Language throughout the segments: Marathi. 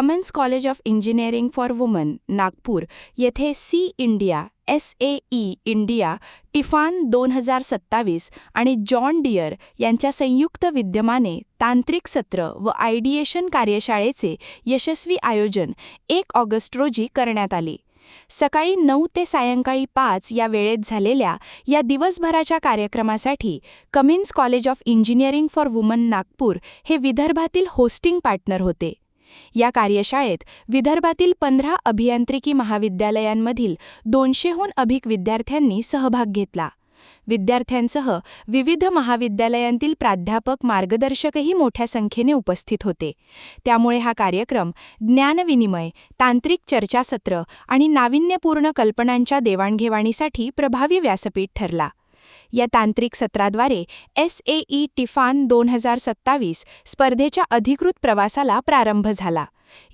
Cummins college of engineering for woman Nagpur येथे सी इंडिया SAE इंडिया टिफान 2027 आणि जॉन डियर यांच्या संयुक्त विद्यमाने तांत्रिक सत्र व आयडिएशन कार्यशाळेचे यशस्वी आयोजन 1 ऑगस्ट रोजी करण्यात आले. सकाळी 9 ते सायंकाळी 5 या वेळेत झालेल्या या दिवसभराच्या कार्यक्रमासाठी Cummins college of engineering for woman Nagpur हे विदर्भातील होस्टिंग पार्टनर होते. या कार्यशाळेत विदर्भातील 15 अभियांत्रिकी महाविद्यालयांमधील 200हून अधिक विद्यार्थ्यांनी सहभाग घेतला. विद्यार्थ्यांसह विविध महाविद्यालयांतील प्राध्यापक मार्गदर्शकही मोठ्या संख्येने उपस्थित होते. त्यामुळे हा कार्यक्रम ज्ञानविनिमय, तांत्रिक चर्चासत्र आणि नाविन्यपूर्ण कल्पनांच्या देवाणघेवाणीसाठी प्रभावी व्यासपीठ ठरला. या तांत्रिक सत्राद्वारे SAE टिफान 2027 स्पर्धेच्या अधिकृत प्रवासाला प्रारंभ झाला.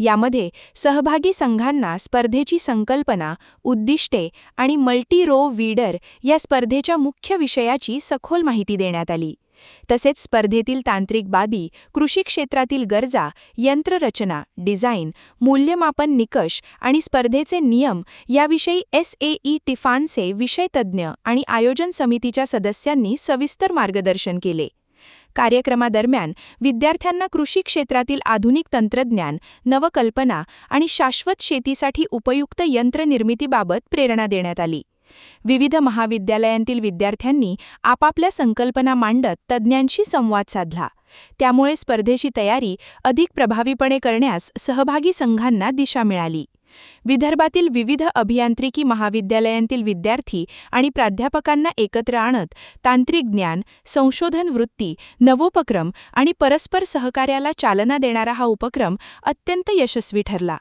यामध्ये सहभागी संघांना स्पर्धेची संकल्पना, उद्दिष्टे आणि मल्टी रो वीडर या स्पर्धेच्या मुख्य विषयाची सखोल माहिती देण्यात आली. तसेच स्पर्धेतील तांत्रिक बाबी, कृषी क्षेत्रातील गरजा, यंत्ररचना, डिझाईन, मूल्यमापन निकष आणि स्पर्धेचे नियम याविषयी SAE टिफानचे विषयतज्ज्ञ आणि आयोजन समितीच्या सदस्यांनी सविस्तर मार्गदर्शन केले. कार्यक्रमादरम्यान विद्यार्थ्यांना कृषी क्षेत्रातील आधुनिक तंत्रज्ञान, नवकल्पना आणि शाश्वत शेतीसाठी उपयुक्त यंत्रनिर्मितीबाबत प्रेरणा देण्यात आली. विविध महाविद्यालयांतील विद्यार्थ्यांनी आपापल्या संकल्पना मांडत तज्ज्ञांशी संवाद साधला. त्यामुळे स्पर्धेची तयारी अधिक प्रभावीपणे करण्यास सहभागी संघांना दिशा मिळाली. विदर्भातील विविध अभियांत्रिकी महाविद्यालयांतील विद्यार्थी आणि प्राध्यापकांना एकत्र आणत तांत्रिक ज्ञान, संशोधन वृत्ती, नवोपक्रम आणि परस्पर सहकार्याला चालना देणारा हा उपक्रम अत्यंत यशस्वी ठरला.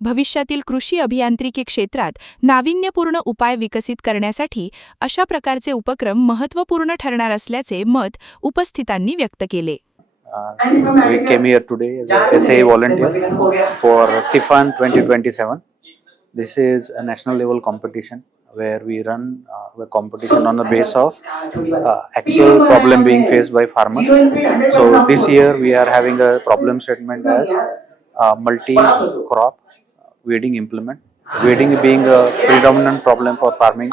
भविष्यातील कृषी अभियांत्रिकी क्षेत्रात नाविन्यपूर्ण उपाय विकसित करण्यासाठी अशा प्रकारचे उपक्रम महत्त्वपूर्ण ठरणार असल्याचे मत उपस्थितांनी व्यक्त केले. We came here today as a SAE volunteer for Tifan 2027. This is a national level competition where we run the competition on the base of actual problem being faced by farmers. So this year we are having a problem statement as multi-crop weeding implement. Weeding being a predominant problem for farming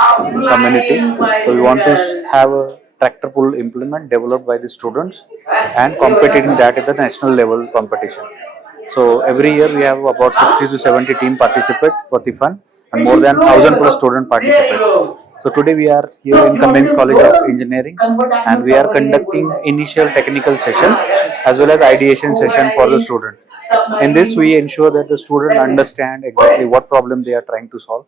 community. So we want to have a tractor pull implement developed by the students and competing that at the national level competition. So every year we have about 60 to 70 team participate for the fun and more than 1,000 plus student participate. So today we are here in Cummins College of Engineering and we are conducting initial technical session as well as ideation session for the student. In this we ensure that the student understand exactly what problem they are trying to solve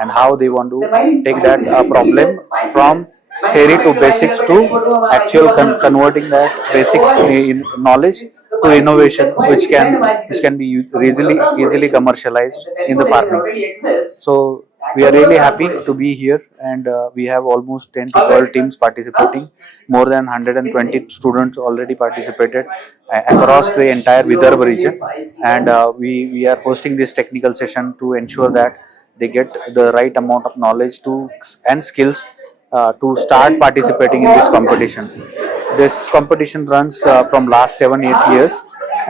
and how they want to take that problem from theory to basics to actual converting that basic knowledge to innovation which can be easily commercialized in the farming. So we are really happy to be here and we have almost 10 to 12 teams participating. More than 120 students already participated across the entire Vidarbha region and we are hosting this technical session to ensure that they get the right amount of knowledge and skills to start participating in this competition. This competition runs from last 7-8 years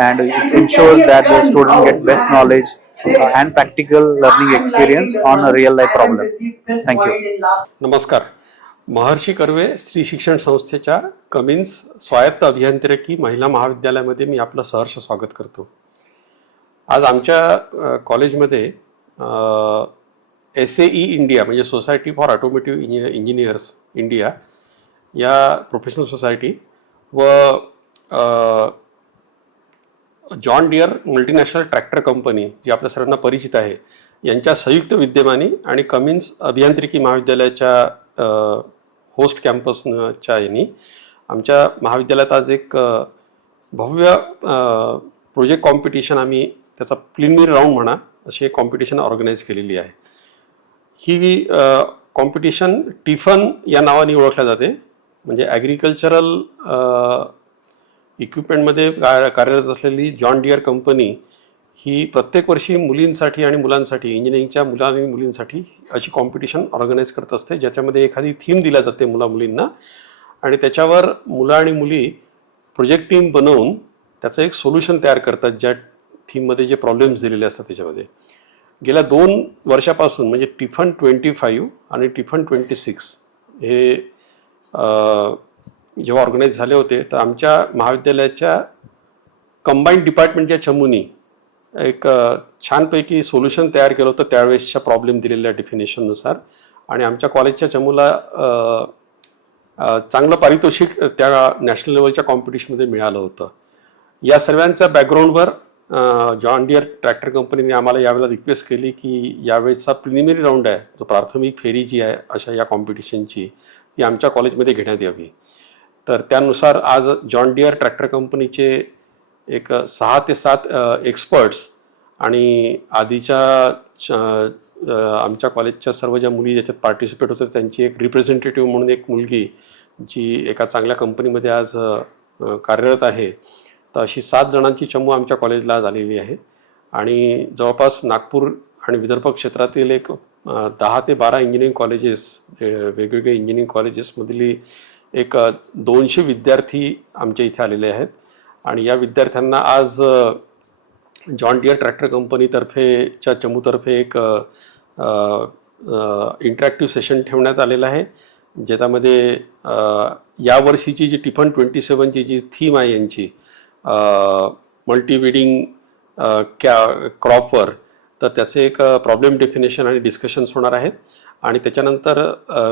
and it ensures that the student get best knowledge and practical learning experience on a real life problem. Thank you. नमस्कार. महर्षी कर्वे स्त्री शिक्षण संस्थेच्या कमिन्स स्वायत्त अभियांत्रिकी महिला महाविद्यालयामध्ये मी आपलं सहर्ष स्वागत करतो. आज आमच्या कॉलेजमध्ये SAE इंडिया म्हणजे society for automotive engineers India या प्रोफेशनल सोसायटी व John Deere multinational tractor company जी आपल्या सर्वांना परिचित आहे यांच्या संयुक्त विद्यमाने आणि कमिन्स अभियांत्रिकी महाविद्यालयाच्या होस्ट कॅम्पसच्या यांनी आमच्या महाविद्यालयात आज एक भव्य प्रोजेक्ट कॉम्पिटिशन आम्ही त्याचा प्रिलिमिनरी राऊंड म्हणा अशी एक कॉम्पिटिशन ऑर्गनाईज केलेली आहे. ही कॉम्पिटिशन टिफन या नावाने ओळखल्या जाते. म्हणजे ॲग्रिकल्चरल इक्विपमेंटमध्ये कार्यरत असलेली जॉन डियर कंपनी ही प्रत्येक वर्षी मुलींसाठी आणि मुलांसाठी इंजिनिअरिंगच्या मुला आणि मुलींसाठी अशी कॉम्पिटिशन ऑर्गनाईज करत असते ज्याच्यामध्ये एखादी थीम दिला जाते मुला-मुलींना आणि त्याच्यावर मुलं आणि मुली प्रोजेक्ट टीम बनवून त्याचं एक सोल्युशन तयार करतात ज्या थीममध्ये जे प्रॉब्लेम्स दिलेले असतात त्याच्यामध्ये गेल्या 2 वर्षापासून म्हणजे टिफन 25 आणि टिफन 26 हे जेव्हा ऑर्गनाईज झाले होते तर आमच्या महाविद्यालयाच्या कंबाईंड डिपार्टमेंटच्या चमूनी एक छानपैकी सोल्युशन तयार केलं होतं त्यावेळेसच्या प्रॉब्लेम दिलेल्या डेफिनेशननुसार आणि आमच्या कॉलेजच्या चमूला चांगलं पारितोषिक त्या नॅशनल लेवलच्या कॉम्पिटिशनमध्ये मिळालं होतं. या सर्वांच्या बॅकग्राऊंडवर जॉन डियर ट्रॅक्टर कंपनीने आम्हाला यावेळेला रिक्वेस्ट केली की यावेळेचा प्रिलिमिनरी राऊंड आहे जो प्राथमिक फेरी जी आहे अशा या कॉम्पिटिशनची ती आमच्या कॉलेजमध्ये घेण्यात यावी. तर त्यानुसार आज जॉन डियर ट्रॅक्टर कंपनीचे एक 6 ते 7 एक्सपर्ट्स आणि आधीच्या आमच्या कॉलेजच्या सर्व ज्या मुली ज्याच्यात पार्टिसिपेट होतात त्यांची एक रिप्रेझेंटेटिव्ह म्हणून एक मुलगी जी एका चांगल्या कंपनीमध्ये आज कार्यरत आहे. तर अशी 7 जणांची चमू आमच्या कॉलेजला आज आलेली आहे आणि जवळपास नागपूर आणि विदर्भ क्षेत्रातील एक 10 ते 12 इंजिनिअरिंग कॉलेजेस वेगवेगळे इंजिनिअरिंग कॉलेजेसमधली एक 200 विद्यार्थी आमच्या इथे आलेले आहेत आणि या विद्यार्थ्यांना आज जॉन डियर ट्रॅक्टर कंपनीतर्फेच्या चमूतर्फे एक इंटरॅक्टिव्ह सेशन ठेवण्यात आलेलं आहे ज्याच्यामध्ये यावर्षीची जी टिफन 27ची जी थीम आहे यांची मल्टी विडिंग क्रॉपवर तर त्याचे एक प्रॉब्लेम डेफिनेशन आणि डिस्कशन्स होणार आहेत आणि त्याच्यानंतर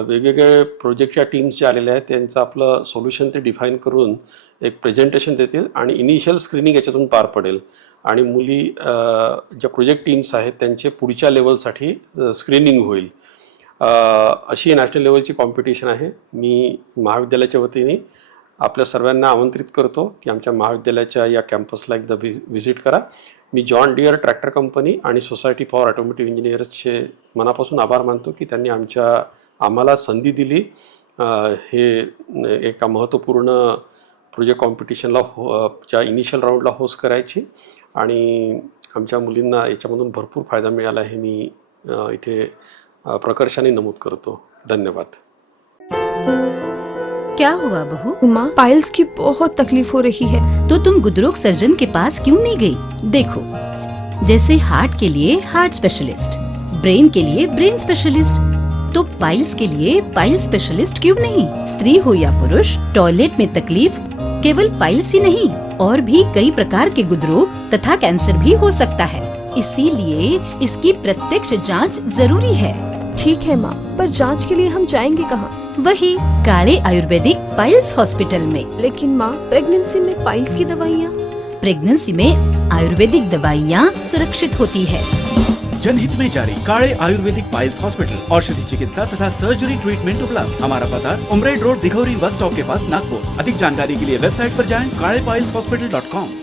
वेगवेगळे प्रोजेक्टच्या टीम्स जे आलेले आहेत त्यांचं आपलं सोल्युशन ते डिफाईन करून एक प्रेझेंटेशन देतील आणि इनिशियल स्क्रीनिंग याच्यातून पार पडेल आणि मुली ज्या प्रोजेक्ट टीम्स आहेत त्यांचे पुढच्या लेवलसाठी स्क्रीनिंग होईल. अशी नॅशनल लेवलची कॉम्पिटिशन आहे. मी महाविद्यालयाच्या वतीने आपल्या सर्वांना आमंत्रित करतो की आमच्या महाविद्यालयाच्या या कॅम्पसला एकदा व्हिजिट करा. मी जॉन डियर ट्रॅक्टर कंपनी आणि सोसायटी फॉर ऑटोमोटिव्ह इंजिनियर्सचे मनापासून आभार मानतो की त्यांनी आम्हाला संधी दिली हे एका महत्त्वपूर्ण प्रोजेक्ट कॉम्पिटिशनला च्या इनिशियल राऊंडला होस्ट करायची आणि आमच्या मुलींना याच्यामधून भरपूर फायदा मिळाला हे मी इथे प्रकर्षाने नमूद करतो. धन्यवाद. क्या हुआ बहू? माँ, पाइल्स की बहुत तकलीफ हो रही है. तो तुम गुदरोग सर्जन के पास क्यों नहीं गई? देखो, जैसे हार्ट के लिए हार्ट स्पेशलिस्ट, ब्रेन के लिए ब्रेन स्पेशलिस्ट, तो पाइल्स के लिए पाइल स्पेशलिस्ट क्यों नहीं? स्त्री हो या पुरुष, टॉयलेट में तकलीफ केवल पाइल्स ही नहीं और भी कई प्रकार के गुदरोग तथा कैंसर भी हो सकता है. इसीलिए इसकी प्रत्यक्ष जांच जरूरी है. ठीक है माँ, पर जांच के लिए हम जाएंगे कहाँ? वही काले आयुर्वेदिक पाइल्स हॉस्पिटल में. लेकिन माँ, प्रेगनेंसी में पाइल्स की दवाइयाँ? प्रेगनेंसी में आयुर्वेदिक दवाइयाँ सुरक्षित होती है. जनहित में जारी काले आयुर्वेदिक पाइल्स हॉस्पिटल, औषधि चिकित्सा तथा सर्जरी ट्रीटमेंट उपलब्ध. हमारा पता उमरेड रोड, दिघौरी बस स्टॉप के पास, नागपुर. अधिक जानकारी के लिए वेबसाइट पर जाएं kalepileshhospital.com.